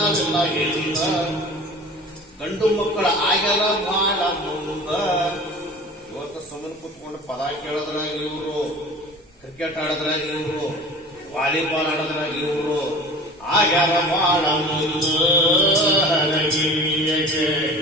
ಗಂಡು ಮಕ್ಕಳು ಆಗ್ಯಾಲ ಕುತ್ಕೊಂಡು ಪದ ಕೇಳೋದ್ರಾಗ ಇವರು ಕ್ರಿಕೆಟ್ ಆಡೋದ್ರಾಗ ಇವರು ವಾಲಿಬಾಲ್ ಆಡೋದ್ರಾಗ ಇವರು ಆಗ್ಯಾರ ಮಾಡ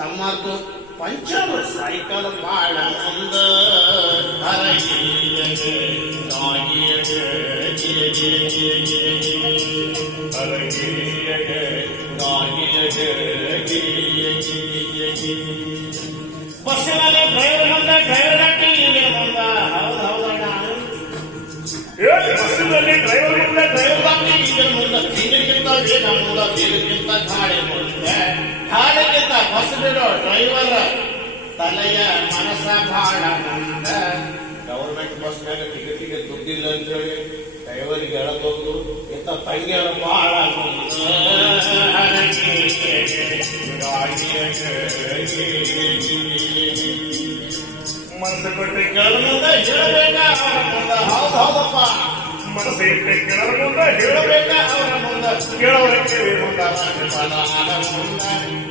తమ్మకు పంచాము సాయంకాలం వాళ్ళ దైవరా డ్రైవరా తలయ మనస భాణంద గౌరవక బస్ వెళ్ళతికి దిదిల అంటే డ్రైవరు గెళ్ళతోతు ఎంత తంగేన మాడ హరకియే దైవయే జేసి జుమిలి మత్తకొటి కలున దైవన హౌ దౌదప మనసేటి కలున దైవమేన అవన ముంద కెళవతి వేరు ముంద నాన కుంద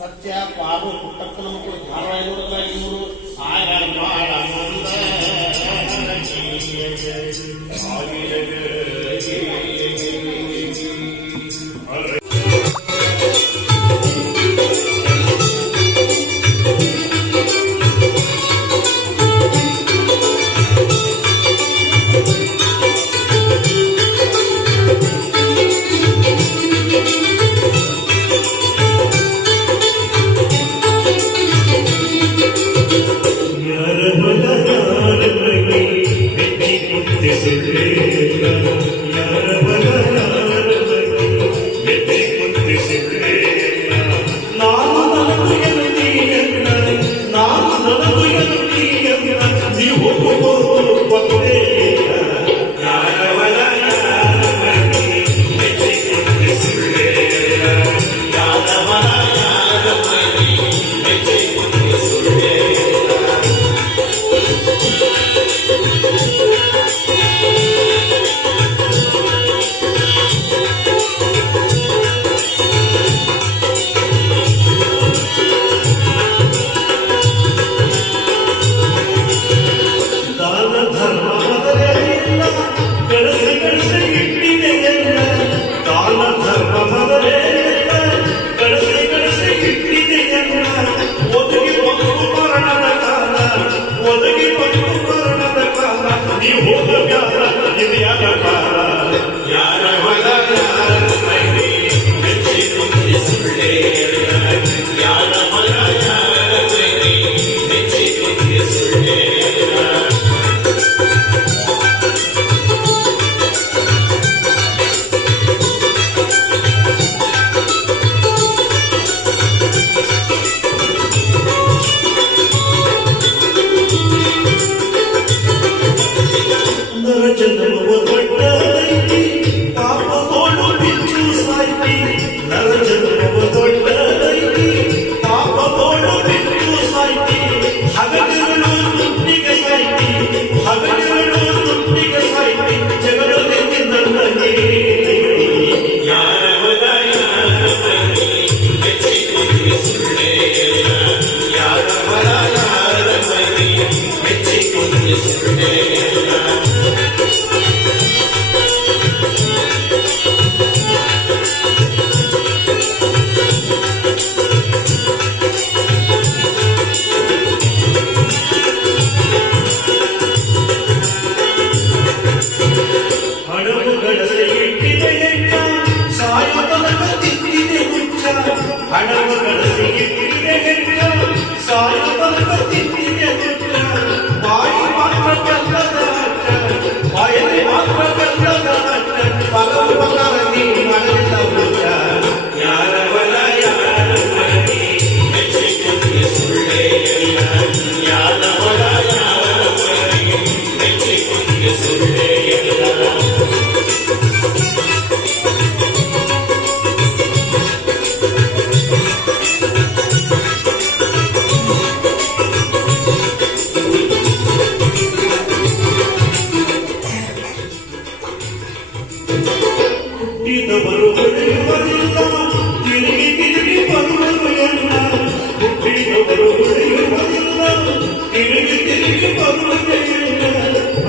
ಸತ್ಯ ಪಾಪು ನಮಗೆ Yeah.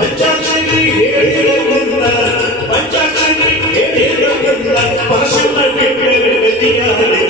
பச்சாக்கண்ணை பச்சாக்கண்ணை பரசு நாட்டில் வெற்றியாக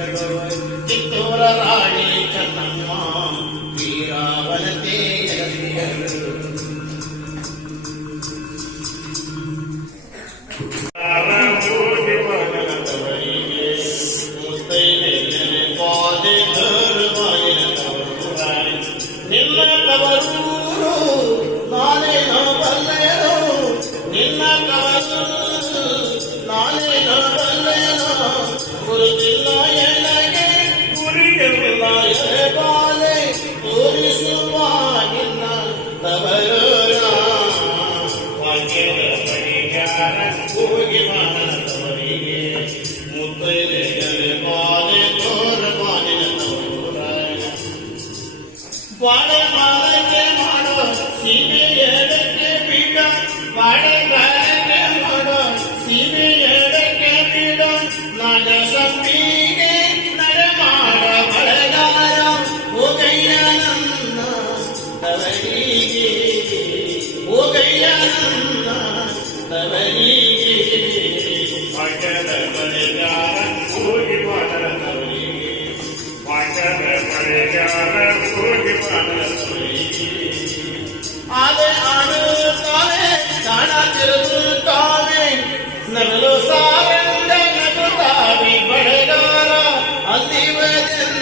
Thank you. अव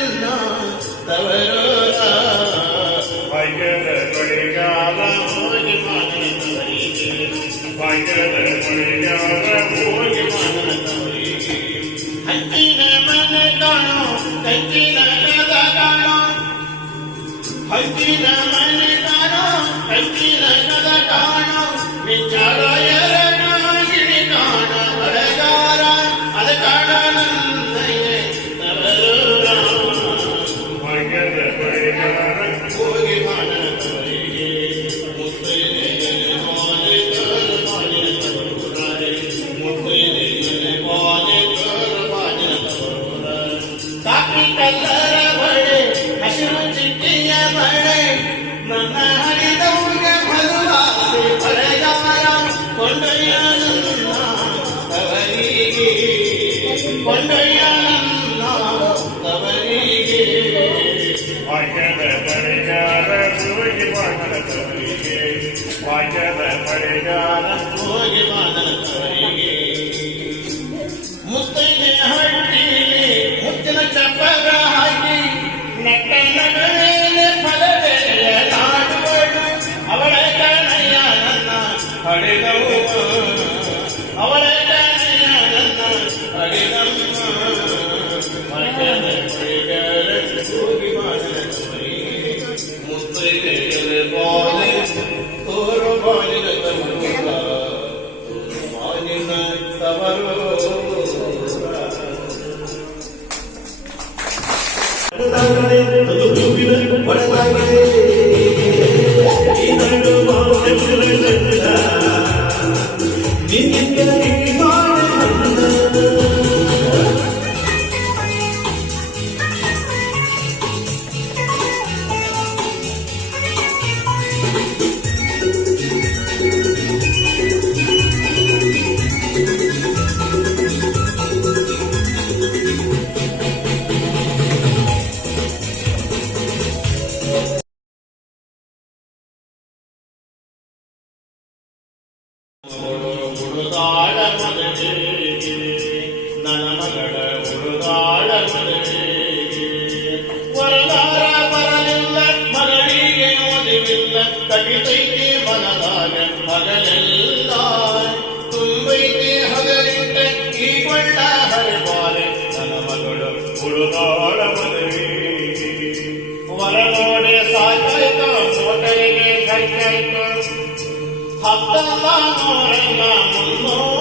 ಮಾಡಿ ಮಾಡ ಎಲ್ಲಾ ತುಂಬಿದೆ ಹಗlerinde ಈ ದೊಡ್ಡ ಹರಿಬಾರೆ ನನ್ನ ಮಗಳು ಮುರುವಾದವ ನೀ ವರನೋನೆ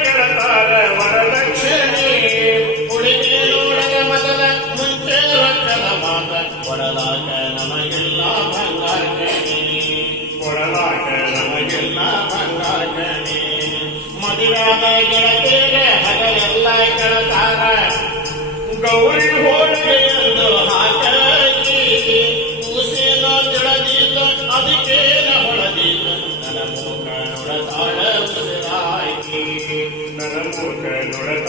ಕೆಳತಾರ ಹೊರದಕ್ಷಣೆ ಉಳಿದ ನೋಡದ ಮಗನ ಮುಂಚೆ ಮಾತನಾಟ ನನಗೆಲ್ಲ ಬಂಗಾರ ಕೊಡಲಾ ಚೆಲ್ಲ ಬಂಗಾರ ಜನ ಮದುವೆ ಹಗಲೆಲ್ಲ ಕೆಳತಾರ ಗೌರಿ ಹೋಲಿಗೆ ನಂದು ಹಾಕಿ ನಡದೀತನ್ ಅಧಿಕ ಹೊಡದೀತಾಳ